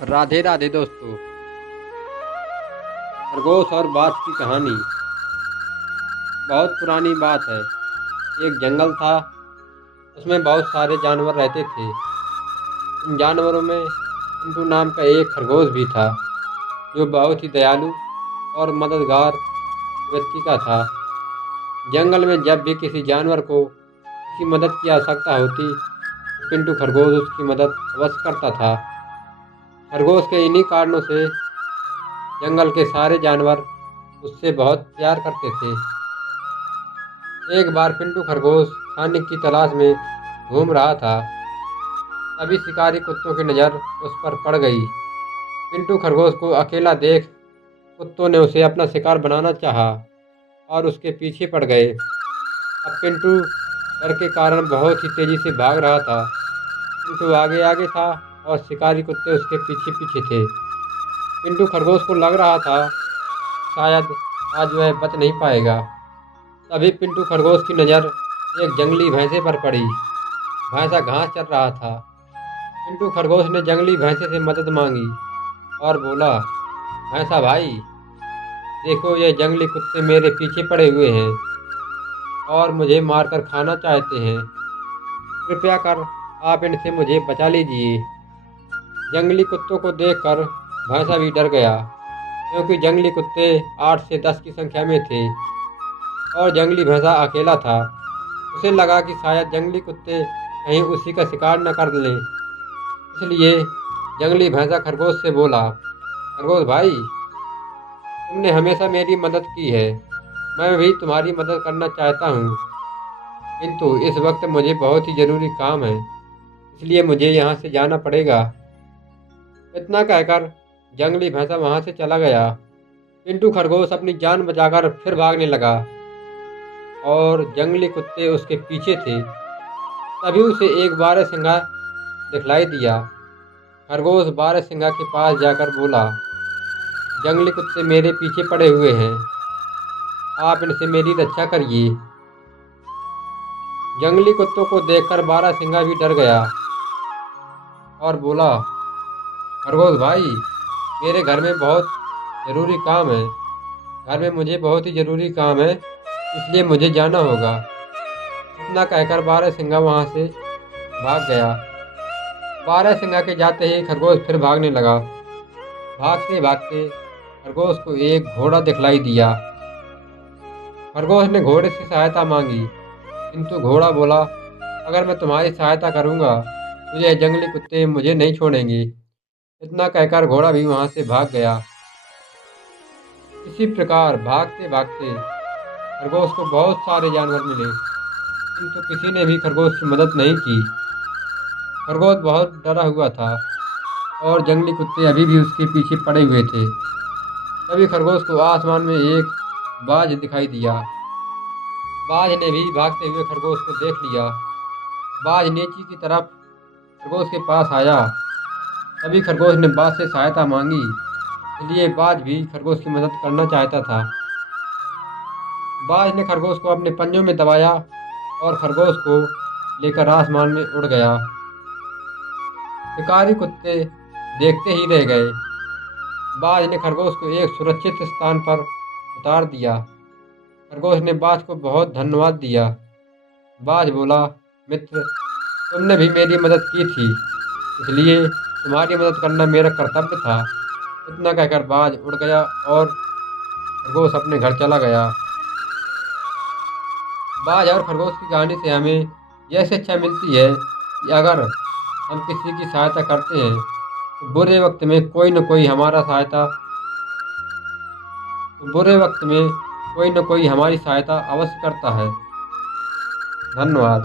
राधे राधे दोस्तों। खरगोश और बाज की कहानी बहुत पुरानी बात है। एक जंगल था, उसमें बहुत सारे जानवर रहते थे। इन जानवरों में पिंटू नाम का एक खरगोश भी था, जो बहुत ही दयालु और मददगार व्यक्ति का था। जंगल में जब भी किसी जानवर को किसी मदद की आवश्यकता होती, तो पिंटू खरगोश उसकी मदद अवश्य करता था। खरगोश के इन्हीं कारणों से जंगल के सारे जानवर उससे बहुत प्यार करते थे। एक बार पिंटू खरगोश खाने की तलाश में घूम रहा था। तभी शिकारी कुत्तों की नज़र उस पर पड़ गई। पिंटू खरगोश को अकेला देख कुत्तों ने उसे अपना शिकार बनाना चाहा और उसके पीछे पड़ गए। अब पिंटू डर के कारण बहुत ही तेजी से भाग रहा था। पिंटू आगे आगे था और शिकारी कुत्ते उसके पीछे पीछे थे। पिंटू खरगोश को लग रहा था शायद आज वह बच नहीं पाएगा। तभी पिंटू खरगोश की नज़र एक जंगली भैंसे पर पड़ी। भैंसा घास चर रहा था। पिंटू खरगोश ने जंगली भैंसे से मदद मांगी और बोला, भैंसा भाई, देखो ये जंगली कुत्ते मेरे पीछे पड़े हुए हैं और मुझे मारकर खाना चाहते हैं। कृपया कर आप इनसे मुझे बचा लीजिए। जंगली कुत्तों को देखकर भैंसा भी डर गया, क्योंकि जंगली कुत्ते 8 से 10 की संख्या में थे और जंगली भैंसा अकेला था। उसे लगा कि शायद जंगली कुत्ते कहीं उसी का शिकार न कर लें। इसलिए जंगली भैंसा खरगोश से बोला, खरगोश भाई, तुमने हमेशा मेरी मदद की है, मैं भी तुम्हारी मदद करना चाहता हूँ, किंतु इस वक्त मुझे बहुत ही ज़रूरी काम है, इसलिए मुझे यहाँ से जाना पड़ेगा। इतना कहकर जंगली भैंसा वहाँ से चला गया। पिंटू खरगोश अपनी जान बचाकर फिर भागने लगा और जंगली कुत्ते उसके पीछे थे। तभी उसे एक बारहसिंगा दिखलाई दिया। खरगोश बारहसिंगा के पास जाकर बोला, जंगली कुत्ते मेरे पीछे पड़े हुए हैं, आप इनसे मेरी रक्षा करिए। जंगली कुत्तों को देखकर बारहसिंगा भी डर गया और बोला, खरगोश भाई, मेरे घर में बहुत ज़रूरी काम है, घर में मुझे बहुत ही ज़रूरी काम है, इसलिए मुझे जाना होगा। इतना कहकर बारहसिंगा वहाँ से भाग गया। बारहसिंगा के जाते ही खरगोश फिर भागने लगा। भागते भागते खरगोश को एक घोड़ा दिखलाई दिया। खरगोश ने घोड़े से सहायता मांगी, किंतु घोड़ा बोला, अगर मैं तुम्हारी सहायता करूंगा तो ये जंगली कुत्ते मुझे नहीं छोड़ेंगे। इतना कहकर घोड़ा भी वहां से भाग गया। इसी प्रकार भागते भागते खरगोश को बहुत सारे जानवर मिले, किंतु किसी ने भी खरगोश की मदद नहीं की। खरगोश बहुत डरा हुआ था और जंगली कुत्ते अभी भी उसके पीछे पड़े हुए थे। तभी खरगोश को आसमान में एक बाज दिखाई दिया। बाज ने भी भागते हुए खरगोश को देख लिया। बाज नीचे की तरफ खरगोश के पास आया। तभी खरगोश ने बाज से सहायता मांगी, इसलिए बाज भी खरगोश की मदद करना चाहता था। बाज ने खरगोश को अपने पंजों में दबाया और खरगोश को लेकर आसमान में उड़ गया। शिकारी कुत्ते देखते ही रह गए। बाज ने खरगोश को एक सुरक्षित स्थान पर उतार दिया। खरगोश ने बाज को बहुत धन्यवाद दिया। बाज बोला, मित्र, तुमने भी मेरी मदद की थी, इसलिए तुम्हारी मदद करना मेरा कर्तव्य था। इतना कहकर बाज उड़ गया और खरगोश अपने घर चला गया। बाज और खरगोश की कहानी से हमें यह शिक्षा मिलती है कि अगर हम किसी की सहायता करते हैं तो बुरे वक्त में कोई न कोई हमारी सहायता अवश्य करता है। धन्यवाद।